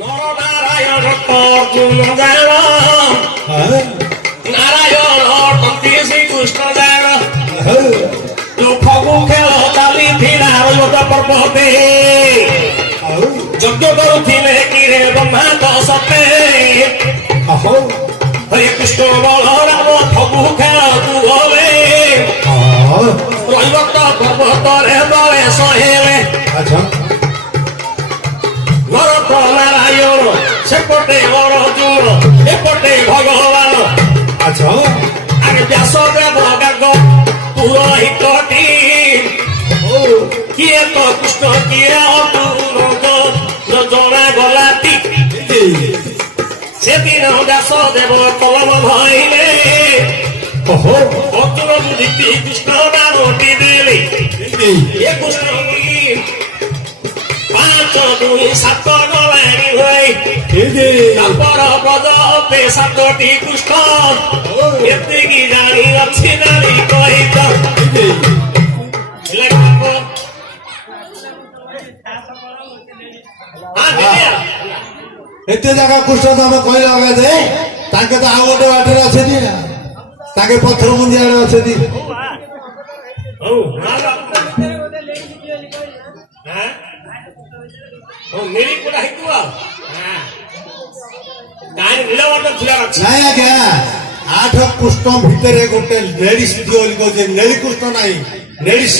নরনারায়ণ অর্জুন জান নারায়ণ অর্জুন শ্রীকৃষ্ণ জান ফগু খেল চালিଥିଲା রৈবত পର୍ବতে যজ্ঞ କରୁଥିଲେ କିରେ ବ୍ରହ୍ମା ଦଶତେ ହରେ କୃଷ୍ଣ ବଳରାମ ଫଗୁ ଖେଳ ତୁହଲେ ରୈବତ ପର୍ବତରେ ବଳେ ସହେଲେ নরক নারায়ণ সেপটে অর্জুন এপটে ভগবান আগে ব্যাসদেব গাগ পুরোহিতটি কিয়ে তো কৃষ্ণ কিয়ে অর্জুন জনা গলাটি সেদিন ব্যাসদেব কলম ধইলে অর্জুন বুঝিতি কৃষ্ণ নামটি দেলে এ কৃষ্ণ পাঁচ দুই সাত গলানি হই তারপর ব্রজপে সাতটি কৃষ্ণ এতিকি জানি ଅଛି নারী কহিত ଏତେ ଜାଗା କୃଷ୍ଣ ତମେ କହିଲ ଯେ ତାଙ୍କେ ତ ଆଉ ଗୋଟେ ବାଟରେ ଅଛନ୍ତି ତାଙ୍କେ ପଥର ମୁଣ୍ଡି ଆଡେ ଅଛନ୍ତି ନାଇଁ ଆଜ୍ଞା ଆଠ କୃଷ୍ଣ ଭିତରେ ଗୋଟେ ଲେଡିସ୍ ବୋଲି କହୁଛି ନୀଳକୃଷ୍ଣ ନାହିଁ ଲେଡିସ୍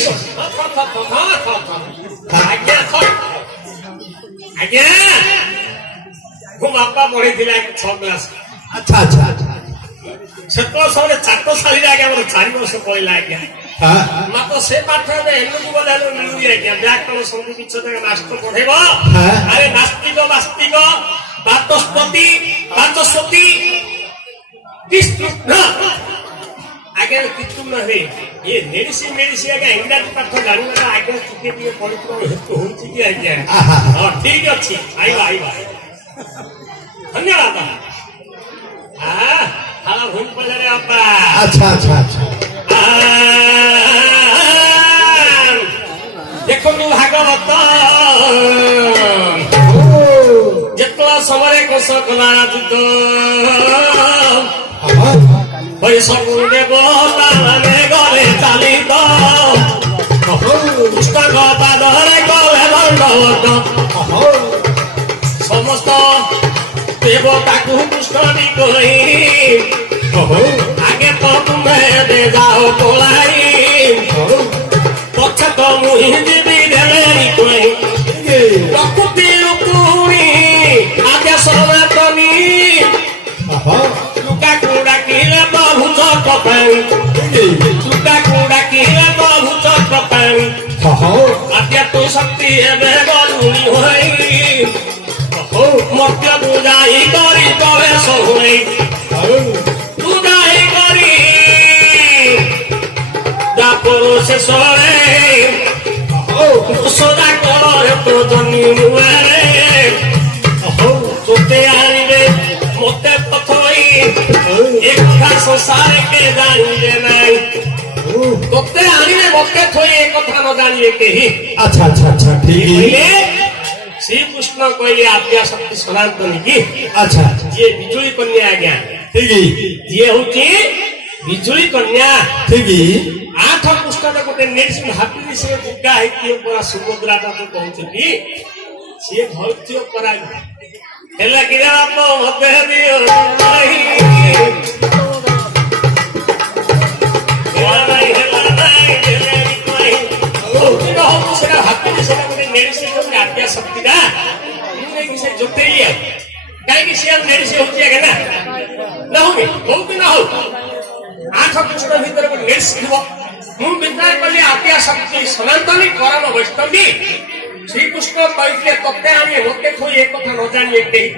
ଆଜ୍ଞା ମୋ ବାପା ପଢେଇଥିଲେ 6 କ୍ଲାସ ଆଚ୍ଛା ଆଚ୍ଛା ସେତେବେଳେ ସବୁବେଳେ ଚାଟଶାଳୀରେ ଆଜ୍ଞା ମୋର 4 ବର୍ଷ ପଳେଇଲା ଆଜ୍ଞା ମାତ୍ର ସେ ପାଠରେ ଏମିତି ବୋଧେ ମିଳୁନି ଆଜ୍ଞା ବ୍ୟାକରଣ ସନ୍ଧି ବିଚ୍ଛେଦ ମାଷ୍ଟର ପଢେଇବ ଆରେ ନାସ୍ତିକ ବାସ୍ତିକ ବାଚସ୍ପତି ବାଚସ୍ପତି ଆଜ୍ଞା କିଛି ନୁହେଁ ଇଏ ମେଡିସି ଆଜ୍ଞା ଇଂରାଜୀ ପାଠ ଜାଣିବା ଆଜ୍ଞା ଟିକେ ଟିକେ ପଢିଥିବା ହେତୁ ହଉଛି କି ଆଜ୍ଞା ହଁ ଠିକ ଅଛି ଆଇବା ଧନ୍ୟବାଦ ଭୁଲ ପଡ଼ିଲେ ବାପା ଆଚ୍ଛା ଆଚ୍ଛା ଆଚ୍ଛା ଦେଖନ୍ତୁ ଭାଗବତ ଯେତେବେଳେ ସମୟରେ କୃଷକଲା ଯୁଦ୍ଧ ସବୁ ଦେବତା ମାନେ ଗଲେ ଚାଲିତ କୃଷ୍ଣଙ୍କ ପାଦରେ ଗଲେ ଦଣ୍ଡବତ ସମସ୍ତ ଦେବତାକୁ କୃଷ୍ଣ ବି କହି ଆଗେ ତ ତୁମେ ଏବେ ଯାଅ ପଳାଇ ପଛେ ତ ମୁହିଁ ଯିବି ଦେଲେଣି କହି ପ୍ରକୃତି ରୁକୁଣି ଆଗେ ସନାତନୀ ଲୁକାକୁ ଡାକିଲେ ପ୍ରଭୁ ଚକ୍ର ପାଣି ଲୁକାକୁ ଡାକିଲେ ପ୍ରଭୁ ଚକ୍ର ପାଣି ଆଦ୍ୟା ତୁ ଶକ୍ତି ଏବେ ଗଲୁଣି ହୋଇ ମର୍ତ୍ତ୍ୟକୁ ଯାଇ କରି ପ୍ରବେଶ ହୋଇ ତୁ ଯାଇ କରି ଦାପର ଶେଷରେ ସଦା କଳରେ ତୋ ଜନି ମୁହଁରେ ତୋତେ ଆଣିବେ ମତେ ପଥଇ ଏ କଥା ସଂସାରେ କେ ଜାଣିବେ ନାହିଁ ତୋତେ ଆଣିବେ ମତେ ଥୋଇ ଏ କଥା ନ ଜାଣିବେ କେହି ଆଚ୍ଛା ଆଚ୍ଛା ଆଚ୍ଛା ଠିକ ଶ୍ରୀକୃଷ୍ଣ କହିଲେ ଆଦ୍ୟା ଶକ୍ତି ସନାତନୀ କି ଆଚ୍ଛା ଯିଏ ବିଜୁଳି କନ୍ୟା ଆଜ୍ଞା ଠିକ ଯିଏ ହଉଛି ବିଜୁଳି କନ୍ୟା ଠିକ 8 ପୃଷ୍ଠରେ ଗୋଟେ ନେକ୍ସଟ ଭାବିଲି ସେ ଦୁର୍ଗା ହେଇଥିବ ପରା ସୁଭଦ୍ରା ତାକୁ କହୁଛନ୍ତି ସିଏ ଧୈର୍ଯ୍ୟ ପରା ହେଲା କି ବାପ ମତେ ଦିଅ ସେଟା ଭାବିଲି ସେଟା ଗୋଟେ ମେଡିସିନ ଆଦ୍ୟା ଶକ୍ତିଟା ମୁଁ ନେଇକି ସେ ଜୋଟେଇ କାହିଁକି ସେ ମେଡିସିନ ହଉଛି ଆଜ୍ଞା ନା ହଉନି ହଉ କି ନା ହଉ 8 ପୃଷ୍ଠ ଭିତରେ ଗୋଟେ ମେଡିସିନ ଥିବ ମୁଁ ବିଚାର କଲି ଆଦ୍ୟା ଶକ୍ତି ସନାତନୀ ପରମ ବୈଷ୍ଣବୀ ଶ୍ରୀକୃଷ୍ଣ କହିଥିଲେ ତତେ ଆଣିବେ ମତେ ଥୋଇ ଏ କଥା ନ ଜାଣିବେ କେହି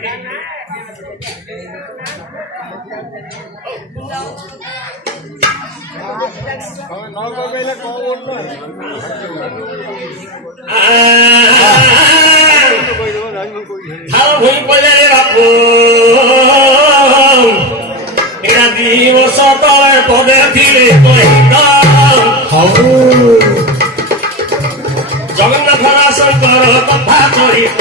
ভুল পড়ে বাপু এরা 2 বর্ষ তলে পদে ଥିଲେ জগন্নাথ দাসଙ୍କର କଥା କହିବ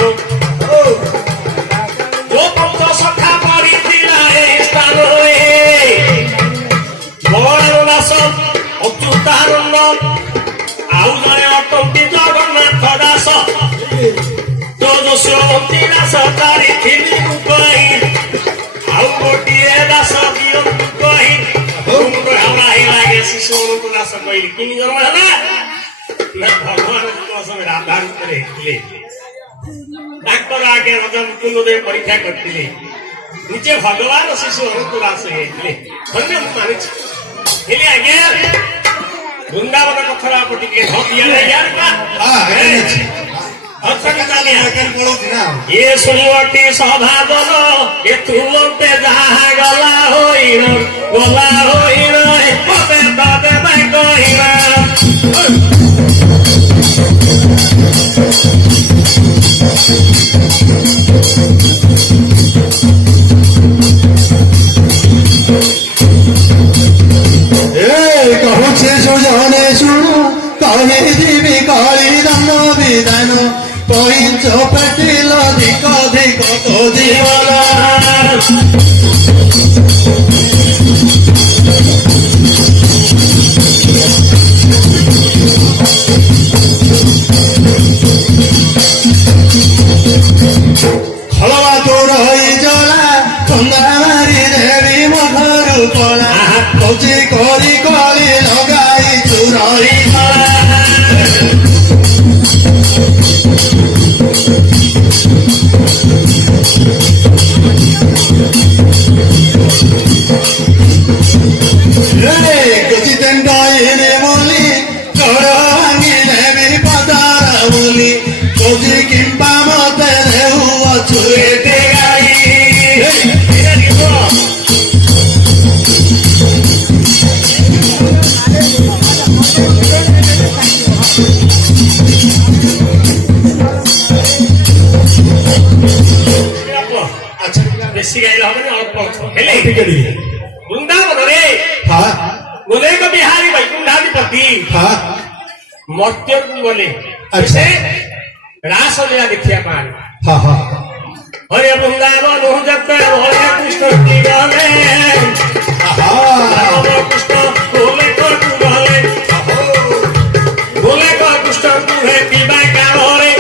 ଦାସ ଚାରିଥିଲି ମୁଁ କହି ଆଉ ଗୋଟିଏ ଦାସ ଦିଅନ୍ତୁ କହି ଲାଗେ ଶିଶୁମାନଙ୍କୁ ଦାସ କହିଲି କିଣି ଜନ୍ମ ହେଲା ନା ଭଗବାନ ସମୟରେ ରାଧା ରୂପରେ ହେଇଥିଲେ ତାଙ୍କର ଆଗେ ରଜ ମୁକୁନ୍ଦଦେବ ପରୀକ୍ଷା କରିଥିଲେ ନିଜେ ଭଗବାନ ଶିଶୁମାନଙ୍କୁ ଦାସ ହେଇଥିଲେ ଧନ୍ୟ ମୁଁ ମାନୁଛି ହେଲେ ଆଜ୍ଞା ବୃନ୍ଦାବନ କଥାର ଆପଣ ଟିକେ ଏ ଶୁଣିବଟି ସଭାବନ ଏ ତୁମତେ ଯାହା ଗଲା ହୋଇନ ପଦେ ପଦେ କହିବା କହୁଛେ ସୁଜନେ ଶୁଣୁ କହିଦିବି କଳି ଦଣ୍ଡ ବିଧାନ କଇଁଚ ପେଟିଲ ଧିକ ଧିକ ତୋ ଜୀବନ ଖଳବା ତୋର ହୋଇ ଜଳା ଚନ୍ଦା ମାରି ଦେବି ମଠରୁ କଳା କଚି କରି କଳି ଲଗାଇ ଚୁରଇ କଚି ତେଣ୍ଡ ବୋଲି ଗୋଡ଼ ଭାଙ୍ଗି ଦେବି ପଦାର ବୋଲି କଚି କିମ୍ବା ମତେ ଦେହୁ ଅଛୁ ଏତେ ଗାଈ ବେଶୀ ଗାଇଲେ ହବନି ଅଳ୍ପ ହେଲେ ବୃନ୍ଦାବନରେ ଗୋଲେକ ବିହାରୀ ବୈକୁଣ୍ଠାଧିପତି ମର୍ତ୍ତ୍ୟକୁ ଗଲେ ସେ ରାସ ଲୀଳା ଦେଖିବା ପାଇଁ ହରେ ବୃନ୍ଦାବନ ଯେତେ ହରେ କୃଷ୍ଣ ଗଲେ କୃଷ୍ଣ ଗୋଲେକକୁ ଗଲେ ଗୋଲେକ କୃଷ୍ଣକୁ ଭେଟିବା କାଳରେ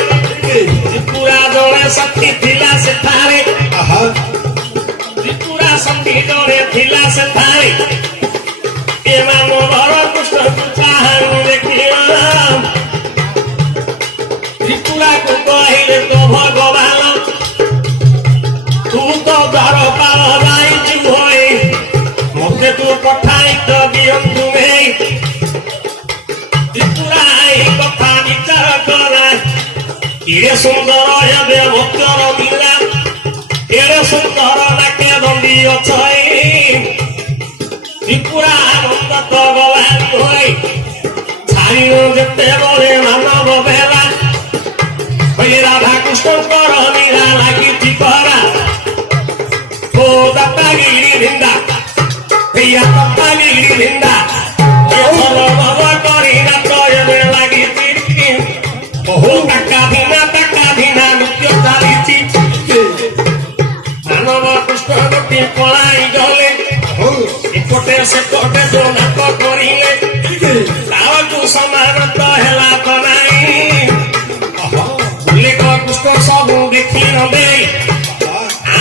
ତ୍ରିପୁରା ଜଣେ ଶକ୍ତି ଥିଲା ସେଠାରେ ତ୍ରିପୁରା ଶକ୍ତି ଜଣେ ଥିଲା ସେଠାରେ ଏମାନଙ୍କର କୃଷ୍ଣକୁ ଚାହାଁ ଦେଖିବା ତ୍ରିପୁରାକୁ କହିଲେ ତ ଭଗବାନ ତୁ ତ ଦ୍ୱାର ପାଳ ଯାଇଛୁ ହୋଇ ମତେ ତୁ ପଠାଇ ତ ଦିଅନ୍ତୁ ନେଇ ତ୍ରିପୁରା ଏହି କଥା ବିଚାର କଲା କେଡ଼େ ସୁନ୍ଦର ଏବେ ଭକ୍ତର ମିଳା କେଡ଼େ ସୁନ୍ଦର ନାକେ ଦଣ୍ଡି ଅଛ ତ୍ରିପୁରା ଆନନ୍ଦ ତ ଗଲାନି ହୋଇ ଛାଡ଼ିବ ଯେତେବେଳେ ମାନବ ବେଲା ରାଧାକୃଷ୍ଣଙ୍କର ନୀଳା ଲାଗିଛି ପରା ଓ ଦତ୍ତାଗିରି ବୃନ୍ଦା ଦତ୍ତାଗିରି ବୃନ୍ଦା କରି ନାଚ ଏବେ ଲାଗିଛି ବହୁ টাকা ভিনা ନୃତ୍ୟ ଚାଲିଛି ମାନବ କୃଷ୍ଣ ଗୋଟିଏ ପଳାଇ ଗଲେ ଏପଟେ ସେପଟେ ଯୋ ନାଟ କରିଲେ ତାକୁ ସମାନ ତ ହେଲା ତ ନାହିଁ କୃଷ୍ଣ ସବୁ ଦେଖି ନବେ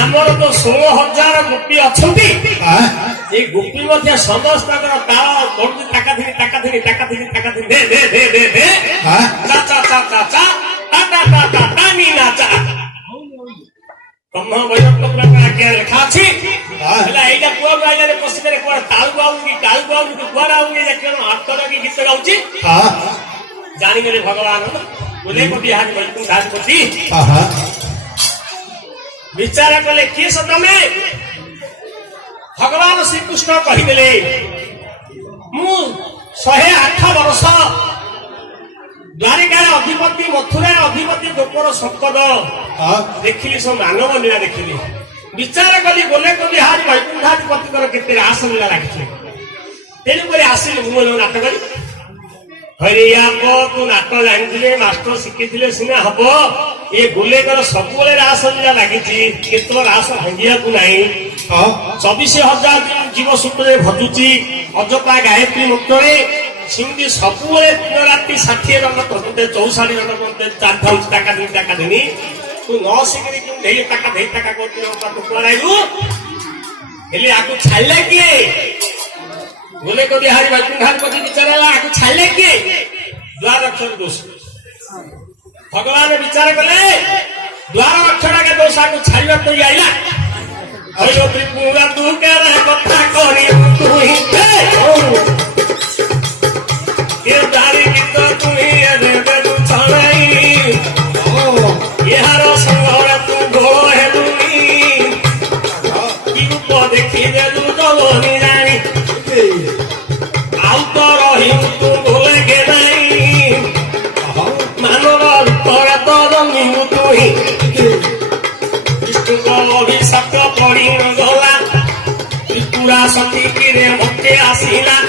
ଆମର ତ 16,000 ଗୋପୀ ଅଛନ୍ତି ଏ ଗୋପୀ ମଧ୍ୟ ସମସ୍ତଙ୍କର ତାଳ ପଡୁଛି ଟାକାଥିନି ଦେ ନାଚା ବ୍ରହ୍ମ ବୈବର୍ତ ଆଜ୍ଞା ଲେଖା ଅଛି ହେଲା ଏଇଟା ପୁଅ ଗାଇଲେ ପଶିଲେ କୁଆଡେ ତାଳୁ ଗାଉ କି କାଳୁ ଗାଉ କି କୁଆଡେ ଆଉ ହାତର କି ଗୀତ ଗାଉଛି ଜାଣିଗଲେ ଭଗବାନ ଗୋଲେକ ବିହାରୀ ବୈକୁଣ୍ଠାଧିପତି ବିଚାର କଲେ କିଏ ତମେ ଭଗବାନ ଶ୍ରୀକୃଷ୍ଣ କହିଦେଲେ ମୁଁ 108 ବର୍ଷ ଦ୍ୱାରିକାର ଅଧିପତି ମଥୁରାର ଅଧିପତି ଗୋପର ସମ୍ପଦ ଦେଖିଲି ସବୁ ମାନବ ଲୀଳା ଦେଖିଲି ବିଚାର କଲି ଗୋଲେକ ବିହାରୀ ବୈକୁଣ୍ଠାଧିପତିଙ୍କର କେତେ ରାସ ଲୀଳା ଲାଗିଛି ତେଣୁକରି ଆସିଲି ମୁଁ ନାଟ କରି ହରିଆପ ତୁ ନାଟ ଜାଣିଥିଲେ ମାଷ୍ଟର ଶିଖିଥିଲେ ସିନା ହବ ଏ ଗୋଲେକର ସବୁବେଳେ ରାସ ଲୀଳା ଲାଗିଛି କେତେକ ରାସ ଭାଙ୍ଗିବାକୁ ନାହିଁ 24,000 ଜୀବ ସୂତ୍ରରେ ଭଜୁଛି ଅଜପା ଗାୟତ୍ରୀ ମୁକ୍ତରେ ସେମିତି ସବୁବେଳେ ଦିନ ରାତି 60 ଜଣ କରନ୍ତେ 64 ଜଣ କରନ୍ତେ ଚାରିଥାଉଛି ଟାକା ଦିନି तू न शिखरी क्यों ढेई तका करती तू कुआराइलु हेले आकु छाड़ले किए बोले को बिहारी भाई कुंडालपति विचारला आकु छाड़ले किए द्वार अक्षर दोष भगवान विचार कले द्वार अक्षर के दोष आकु छाड़िबा तो आइला अयो त्रिपुरा तू केरा कथा करी तू ही ये दारी गीत तू ही रे तू छाड़ाई यारो संगरा तू गोळ हेलुनी की रूप देखि देलु जवनी जानी आउ तो रही तू भूले के नहीं मानव रूपर तो जमी तू ही विष्णु को अभिशाप पड़ी गला त्रिपुरा सती किरे मते आसिला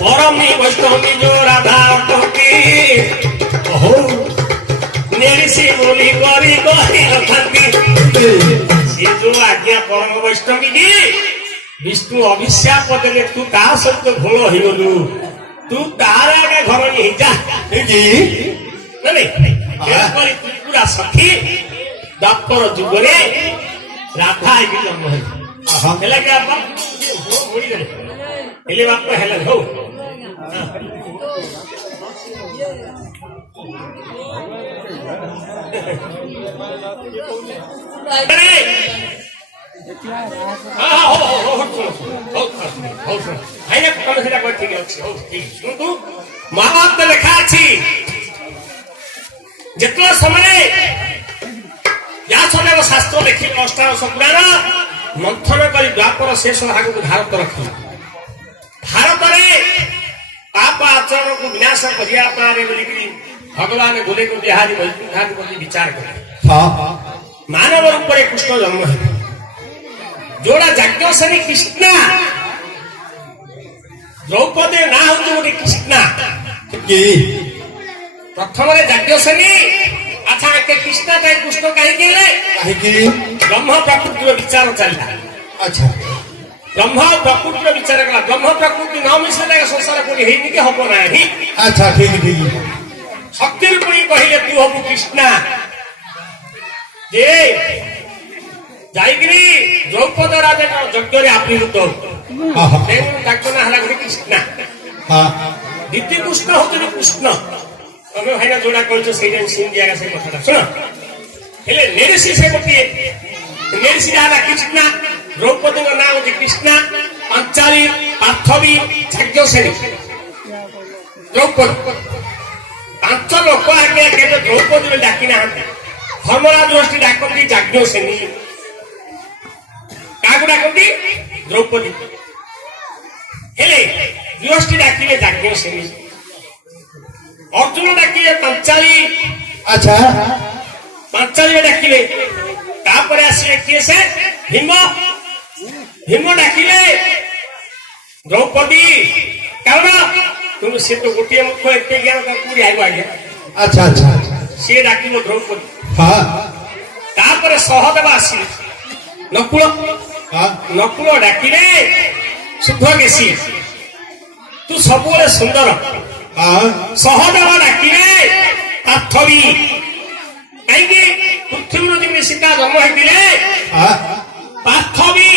परमी वैष्णवी जो राधा टोकी ओहो नेरिसी बोली करी कही नथांती से जो आज्ञा परम वैष्णवी की विष्णु अभिशाप देले तू ता सहित भूल होइगलु तू तार आगे घर नहीं जा नहीं त्रिपुरा सखी दापर जुगरे राधा आगे जन्म है क्या बाप हेले हो माँ बाप लेखा अच्छी जितना समय या समय शास्त्र लिखी अष्टादश पुराण मंथन कर द्वापर शेष भाग को भारत रखी भारत में पाप आचरण को विनाश करने भगवान बोले को बिहारी वैकुंठाधिपति विचार करे मानव रूप में कृष्ण जन्म है जोड़ा जाग्ञ श्रेणी कृष्णा द्रौपदी ना हूँ गोटे कृष्णा प्रथम जाग्ञ श्रेणी अच्छा के कृष्णा कहीं कृष्ण कहीं ब्रह्म प्रकृति विचार चलता अच्छा ब्रह्म प्रकृति विचार कला ब्रह्म प्रकृति न मिश्र संसार को हम ना अच्छा ठीक ठीक शक्ति रूपी कहले तू हबु कृष्णा जे जाइगिरी द्रौपद राजा यज्ञ आप्लुत डाक्टर ना गोटे कृष्णा द्वितीय कृष्ण हूँ कृष्ण तमें भाई जोड़ा कह शुण दिया से कथा शुण हेले नेरिसी से गोटे नेरिसी कृष्णा द्रौपदी ना हूँ कृष्णा पंचाली पार्थवी जाग्ञसेनी द्रौपदी पांच लोक आगे केवल द्रौपदी डाकी ना धर्मराज गोष्ठी डाकती जाग्ञसेनी क्या डाकती द्रौपदी हेले गोष्ठी डाकिले जाग्ञसेनी अर्जुन डाकिले पंचाली अच्छा पंचाली डाकिले तापर आसिले किए से भीम भीम डाकिले द्रौपदी कारण तुम से तो गोटे मुख एत ज्ञान कौटी आगे आगे अच्छा अच्छा सी डाक द्रौपदी हाँ तापर सहदेव आसिले नकुल नकुल डाकिले शुद्ध केसी तू सब सुंदर सहदेव डाकिले पार्थवी कहीं पृथ्वी सीता जन्म होते पार्थवी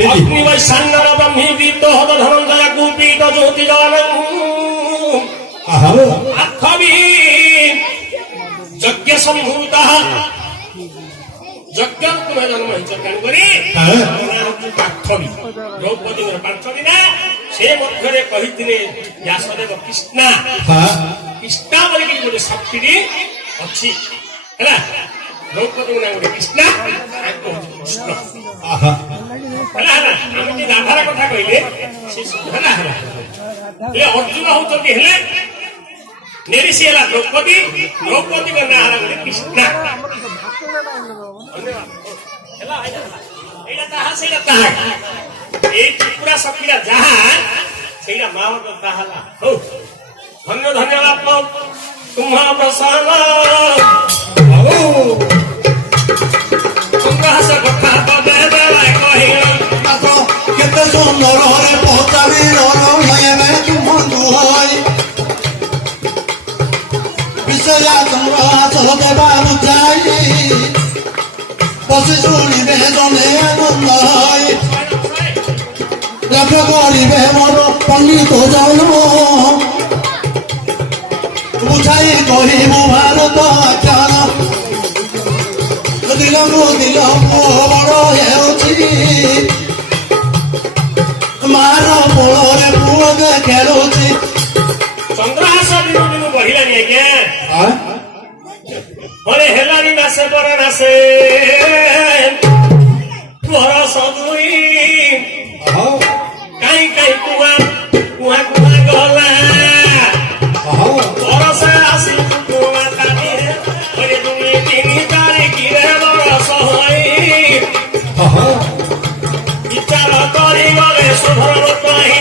अग्नि वैशांगर ब्रह्मी दीप्त हद धनंजय गोपीत ज्योति पार्थवी यज्ञ संभूता यज्ञ तुम्हें जन्म पार्थवी द्रौपदी पार्थवी ना से मध्य कही व्यासदेव कृष्णा कृष्णा बोलिक गोटे शक्ति अच्छी है द्रौपदी ना गोटे कृष्णा कृष्ण राधार कथा कहले अर्जुन होती नेरिसी है द्रौपदी द्रौपदी का ना गोटे कृष्णा त्रिपुरा शक्ति जहाँ से माँ हो धन्य धन्यवाद तुम्हारा प्रसाद केते सुंदर रे पहुंचाबी तुम दुहाई ବିଷୟା ଚନ୍ଦ୍ରହାସ ଦେବା ବୁଝାଇ ବସି ଶୁଣିବେ ଜନେ ଆନନ୍ଦ ହୋଇ ରକ୍ଷ କରିବେ ମୋର ପଣ୍ଡିତ ଜନ୍ମ ବୁଝାଇ କହିବୁ ଭାରତ ଆଖ୍ୟାନ ଦିନକୁ ଦିନ ପୁଅ ବଡ଼ ହେଉଛି ମାର ପୋଳରେ ପୁଅ ଖେଳୁଛି ଚନ୍ଦ୍ରହାସ ଦିନକୁ ଦିନ ବଢିଲାନି ଆଜ୍ଞା ହରେ ହେଲାନି ମାସେ ପର ମାସେ ବରଷ ଦୁଇ କାଇଁ କାଇଁ କୁଆ କୁଆ କୁଆ ଗଲା ବରଷ ଆସି କୁଆ କାଟି ହରେ ଦୁଇ ତିନି ତାରିଖରେ ବରଷ ହୋଇ ବିଚାର କରିଗଲେ ସୁଭର ପାଇଁ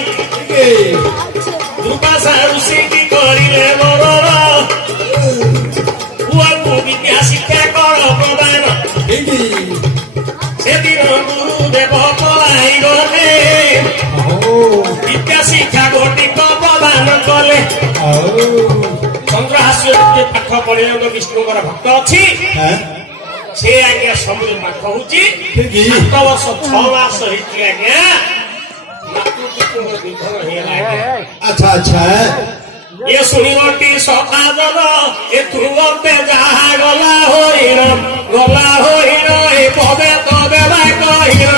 ଦୁର୍ବାସା ଋଷିକି କରିଲେ ବରର ପୁଅକୁ ବିଦ୍ୟା ଶିକ୍ଷା କର ପ୍ରଦାନ ସେଦିନ ଗୁରୁଦେବ ପଳାଇ ଗଲେ ବିଦ୍ୟା ଶିକ୍ଷା ଗୋଟିକ ପ୍ରଦାନ କଲେ ଚନ୍ଦ୍ରହାସ ପାଠ ପଢିବାକୁ ବିଷ୍ଣୁଙ୍କର ଭକ୍ତ ଅଛି ସେ ଆଜ୍ଞା ସମୁଦ୍ର ପାଖ ହଉଛି 7 ବର୍ଷ 6 ମାସ ହେଇଛି ଆଜ୍ଞା ଆଚ୍ଛା ଆଚ୍ଛା ଏ ଶୁଣିବଟି ସଖା ଜନ ଏ ତୁମତେ ଯାହା ଗଲା ହୋଇର ଏ ପଦେ ତଦେ ବା କହିର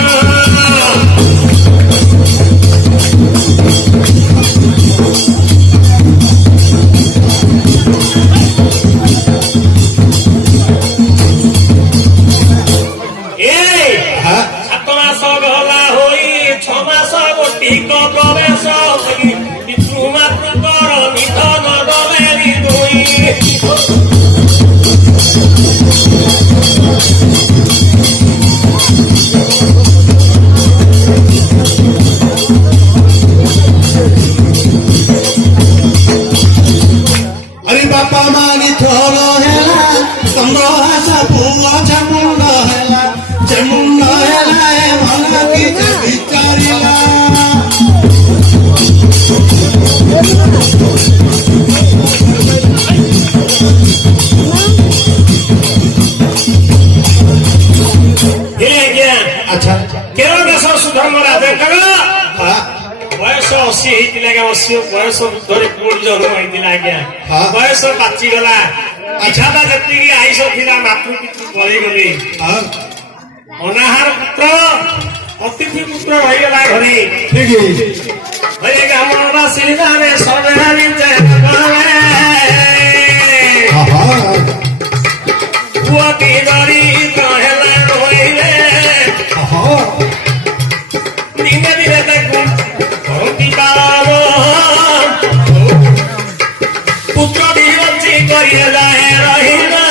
अरे बापा मानी थोड़ो हेला चंद्रहास पुआ चमुंड हेला ए मना की विचारिला अच्छा केरल देश सुधर्म राजा बयस 80 ହେଇଥିଲା ଆଜ୍ଞା 80 ବୟସ ଧରି ପୁଣି ଜନ୍ମ ହେଇଥିଲା ଆଜ୍ଞା ବୟସ ପାଚିଗଲା ଇଚ୍ଛାଟା ଯେତିକି ଆଇସ ଥିଲା ମାତୃ ପିତୃ ପଳେଇଗଲେ ଅନାହାର ପୁତ୍ର ଅତିଥି ପୁତ୍ର ରହିଗଲା ଘରେ ठीक ହରେ ଗ୍ରାମ ବାସିନ୍ଦାରେ ସବେହାରି ପୁଅଟି ଦରିଦ୍ର ହେଲା ରହିଲେ ଦିନେ ଦିନେ ତାକୁ पुत्र भी बच्ची करिए जाए रहीना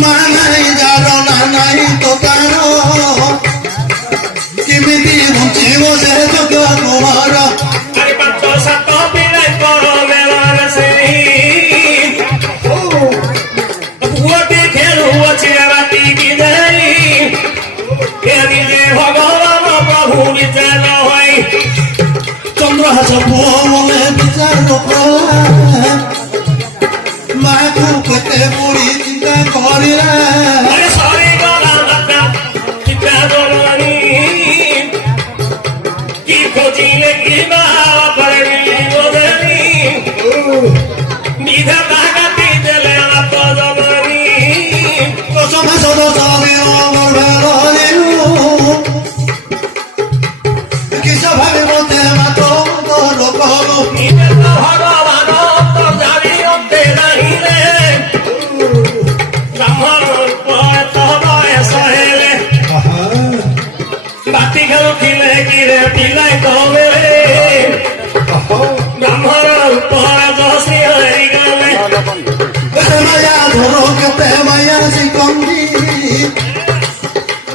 मां नहीं जारो ना नहीं तो तारो किमिति मुझे से तो क्या तुम्हारा अरे 5-7 पिले करो मेलन से वो भी खेलू अच्छी राती की दई ये निजे भगवान प्रभु विचार होई चंद्रहास पुआ मने विचार कला माँ को कते बुढ़ी चिंता करिला अरे सॉरी गला माता चिता दोलनी की खोजिले की बाप पड़नी गोदनी निधा बागती देले आप जवानी तो समाज तो जाने और रहलियो किस भावे मते मातो तो रोकलो निधा भगवान तो जानी ओते नहीं रे ब्राह्मण पर तो बयस हेले बाती खेल खिले की रे पिलाई तो मेरे ब्राह्मण पर जोशी हरि गले माया धरो केते माया सिकंदी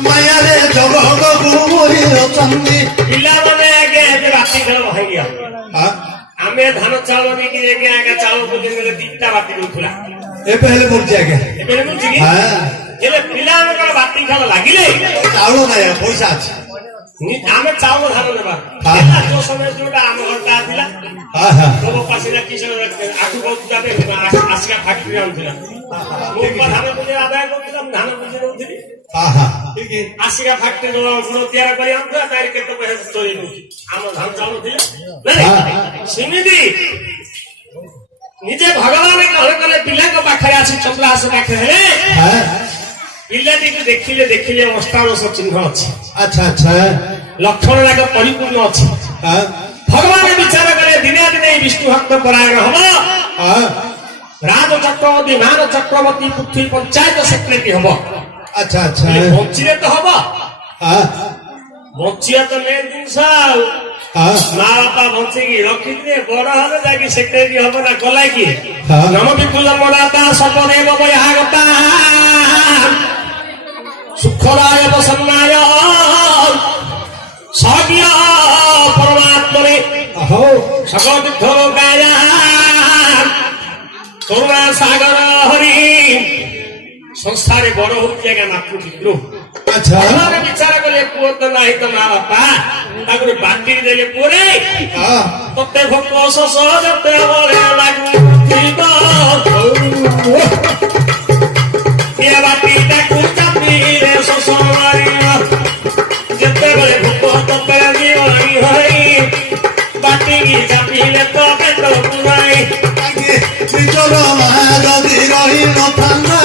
माया रे जगत गुरुरी रचंदी पिला बने आगे बाती खेल हो गया हां आमे धान चावल भी की आगे चावल को दिन में तीनटा बाती उठला ए पहले बोल दिया गया एबे मुझी की हां एले पिला में बाती खेल लागिले चावल ना पैसा আছে ଆମେ ଚାଉଳ ଧାନ ନେବା ଯୋଉ ସମୟ ଯୋଉଟା ଆମ ଘରଟା ଥିଲା ମୋ ପାଶିଲା କିଶୋର ଆକୁ କହୁଥିଲା ଆସିକା ଫ୍ୟାକ୍ଟ୍ରି ଆଣୁଥିଲା ମୁଁ ଧାନ ପୁଞ୍ଜି ଆଦାୟ କରୁଥିଲା ମୁଁ ଧାନ ପୁଞ୍ଜି ଦଉଥିଲି ଆସିକା ଫ୍ୟାକ୍ଟ୍ରି ଗୁଣ ତିଆରି କରି ଆଣୁଥିଲା ତାର କେତେ ପଇସା ଚୋରି ନଉଛି ଆମ ଧାନ ଚାଉଳ ଥିଲା ସେମିତି ନିଜେ ଭଗବାନ କଣ କଲେ ପିଲାଙ୍କ ପାଖରେ ଆସି ଚନ୍ଦ୍ରହାସ ପାଖରେ ହେଲେ ପିଲାଟିକୁ ଦେଖିଲେ ଅଷ୍ଟାଦଶ ଚିହ୍ନ ଅଛି ଆଚ୍ଛା ଆଚ୍ଛା ଲକ୍ଷଣ ଯାକ ପରିପୂର୍ଣ୍ଣ ଅଛି ଭଗବାନ ବିଚାର କଲେ ଦିନେ ଦିନେ ବିଷ୍ଣୁ ଭକ୍ତ ପରାୟଣ ହବ ରାଜ ଚକ୍ରବର୍ତ୍ତୀ ମାନ ଚକ୍ରବର୍ତ୍ତୀ ପୃଥ୍ୱୀ ପଞ୍ଚାୟତ ସେକ୍ରେଟାରୀ ହବ ଆଚ୍ଛା ଆଚ୍ଛା ବଞ୍ଚିଲେ ତ ହବ ବଞ୍ଚିବା ତ ମେନ୍ ଜିନିଷ ଆଉ ମା ବାପା ବଞ୍ଚେଇକି ରଖିଥିଲେ ବଡ ହେଲେ ଯାଇକି ସେକ୍ରେଟାରୀ ହବ ନା ଗଲା କି ନମ ବିପୁଲ ମରାତା ସର୍ବଦେବ ବୟାଗତା ସୁଖଦାୟ ବସନ୍ନାୟ ସଜ୍ଞ ପରମାତ୍ମନେ ସଗତୀର୍ଥ ଲୋକାୟ କରୁଣା ସାଗର ହରି ସଂସାରେ ବଡ ହଉଛି ଆଜ୍ଞା ମାତୃ ଆଚ୍ଛା ବିଚାର କଲେ ପୁଅ ତ ନାହିଁ ତ ମା ବାପା ତାକୁ ବାଟିକି ଦେଲେ ପୁଅରେ ତତେ ଭୋକ ଶୋଷ ଯେତେ ବଳେ ଲାଗୁଥିବ ଏ ବାଟିଟାକୁ ଚାପିଲେ ଶୋଷ ମାରିବ ଯେତେବେଳେ ଭୋକ ତତେ ଜୀବନି ହଇ ବାଟିକି ଚାପିଲେ ତ ପେଟ ପୁରାଇ ନିଜର ମା ଯଦି ରହି ନଥାନ୍ତା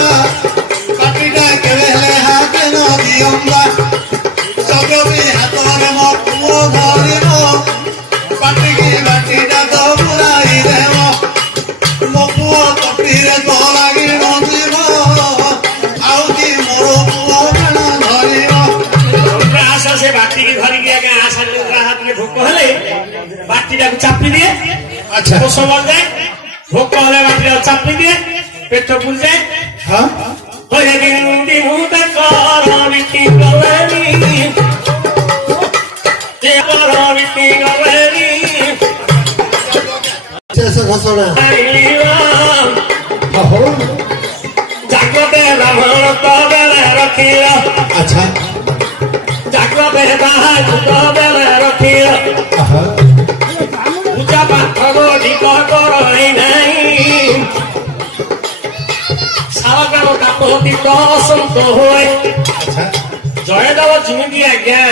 ପାଟିଟା କେବେ ହେଲେ ହାତେ ନ ଦିଅନ୍ତା ସଗବି ହାତରେ ମୋ ପୁଅ ଧରିବ ପାଟିକି ବାଟିଟା ତ ପୁରାଇ ଦେବ ମୋ ପୁଅ ତଟିରେ ତ ଲାଗି ନଯିବ ଆଉ କି ମୋର ପୁଅ ପ୍ରାଣ ଧରିବ ଆସ ସେ ବାଟିକି ଧରିକି ଆଜ୍ଞା ଆଶା ହାତରେ ଭୋକ ହେଲେ ବାଟିଟାକୁ ଚାପି ଦିଏ ଆଚ୍ଛା ଶୋଷ ମରିଯାଏ ଭୋକ ହେଲେ ବାଟିଟାକୁ ଚାପି ଦିଏ ପେଟ ପୁରିଯାଏ ମୁଁ ତାଙ୍କର ବିକି ଗଲେଣି ଶେଷ ଘୋଷଣା ଜାଗ୍ରତେ ବ୍ରାହ୍ମଣ ତ ବେଲେ ରଖିଲ ଆଚ୍ଛା ଜାଗ୍ରତେ ବାହାଘର ବେଲେ ରଖିଲ ପୂଜା ପାଠ ଢିକ କରଇ ନାହିଁ ସାଳଗ୍ରାମ କାପତି ଅସନ୍ତ ହୁଏ ଜୟଦେବ ଯେମିତି ଆଜ୍ଞା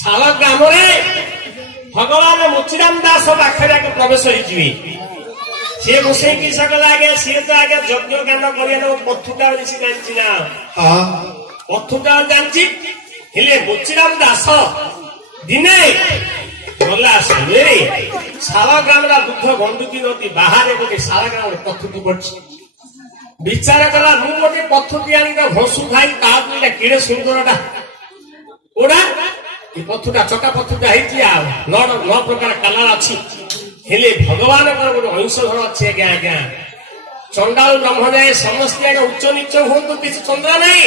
ଶାଳଗ୍ରାମରେ ଭଗବାନ ମୁଚିରାମ ଦାସ ପାଖରେ ପ୍ରବେଶ ହେଇଯିବେ ସିଏ ବସେଇ କିସ କଲା ଆଜ୍ଞା ସିଏ ତ ଆଜ୍ଞା ଯଜ୍ଞ କାଣ୍ଡ କରିବା ପଥୁଟା ବେଶୀ ଜାଣିଛି ନା ପଥୁଟା ଜାଣିଛି ହେଲେ ମୁଚିରାମ ଦାସ ଦିନେ ଗଲା ସମୟରେ ଶାଳଗ୍ରାମର ଦୁଃଖ ଗଣ୍ଡୁକି ନଦୀ ବାହାରେ ଗୋଟେ ଶାଳଗ୍ରାମରେ ପଥୁଟି ପଡିଛି ବିଚାର କଲା ମୁଁ ଗୋଟେ ପଥୁଟି ଆଣି ଘଷୁ ଖାଇ କାହାକୁ ଏଇଟା କିଡେ ସୁନ୍ଦରଟା ଓଡା ଏ ପଥୁଟା ଚକା ପଥୁଟା ହେଇଛି ଆଉ ନଅ ପ୍ରକାର କାଲାର ଅଛି ହେଲେ ଭଗବାନଙ୍କର ଗୋଟେ ଅଂଶ ଘର ଅଛି ଆଜ୍ଞା ଆଜ୍ଞା ଚଣ୍ଡାଳ ବ୍ରହ୍ମ ଯାଏ ସମସ୍ତେ ଆଜ୍ଞା ଉଚ୍ଚ ନିଚ ହୁଅନ୍ତୁ କିଛି ଚନ୍ଦ୍ର ନାହିଁ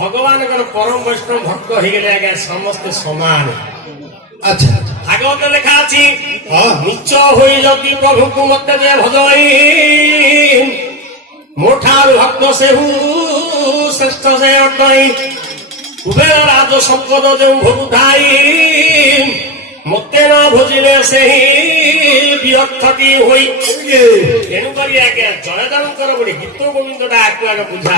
ଭଗବାନଙ୍କର ପରମ ବୈଷ୍ଣବ ଭକ୍ତ ହେଇଗଲେ ଆଜ୍ଞା ସମସ୍ତେ ସମାନ ଆଚ୍ଛା ଭାଗବତ ଲେଖା ଅଛି ନିଚ ହୋଇ ଯଦି ପ୍ରଭୁଙ୍କୁ ମତେ ଯେ ଭଜଇ ମୋ ଠାରୁ ଭକ୍ତ ସେହୁ ଶ୍ରେଷ୍ଠ ସେ ଅଟଇ କୁବେର ରାଜ ସମ୍ପଦ ଯେଉଁ ଭୋଗୁ ଥାଇ ମତେ ନ ଭୋଜିଲେ ସେହି ବିରକ୍ତଟି ହୋଇ ତେଣୁକରି ଆଜ୍ଞା ଜୟଦେବଙ୍କର ଗୋଟେ ଗୀତ ଗୋବିନ୍ଦଟା ଆକୁ ଆଗ ବୁଝା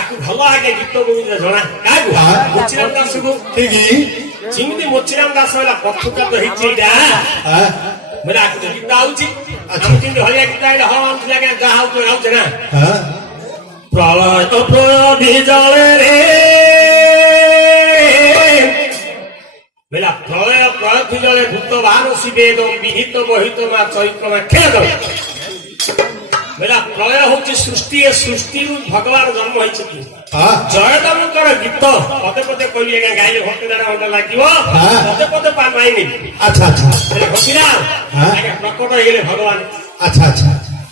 ଆକୁ ଭଲ ଆଜ୍ଞା ଗୀତ ଗୋବିନ୍ଦ ଜଣା କାହାକୁ ମୁଚିରାମ ଦାସକୁ ଠିକ ଯେମିତି ମୁଚିରାମ ଦାସ ହେଲା ପଥୁଟା ତ ହେଇଛି ଏଇଟା ବୋଲେ ଆକୁ ଗୀତ ଆଉଛି ଯେମିତି ହଳିଆ ଗୀତ ଆଇଲେ ହଁ ଆଜ୍ଞା ଯାହା ହଉଛି ଗାଉଛି ନା ପ୍ରଳୟ ପ୍ରଳଧି ଜଳରେ ବେଲା ପ୍ରଳୟ ପ୍ରଳଧି ଜଳେ ଭୂତ ବାହାରସିବେ ଏବଂ ବିହିତ ବହିତ ମା ଚୈତ୍ର ମା ଖେଳ ବେଲା ପ୍ରଳୟ ହଉଛି ସୃଷ୍ଟି ଏ ସୃଷ୍ଟିରୁ ଭଗବାନ ଜନ୍ମ ହେଇଛନ୍ତି ଜୟଦେବଙ୍କର ଗୀତ ପଦେ ପଦେ କହିଲି ଆଜ୍ଞା ଗାଇଲେ ଘଣ୍ଟେ ଦେଢ ଘଣ୍ଟା ଲାଗିବ ପଦେ ପଦେ ପାଇନି ଆଚ୍ଛା ଆଚ୍ଛା ଘଟିଲା ଆଜ୍ଞା ପ୍ରକଟ ହେଇଗଲେ ଭଗବାନ ଆଚ୍ଛା ଆଚ୍ଛା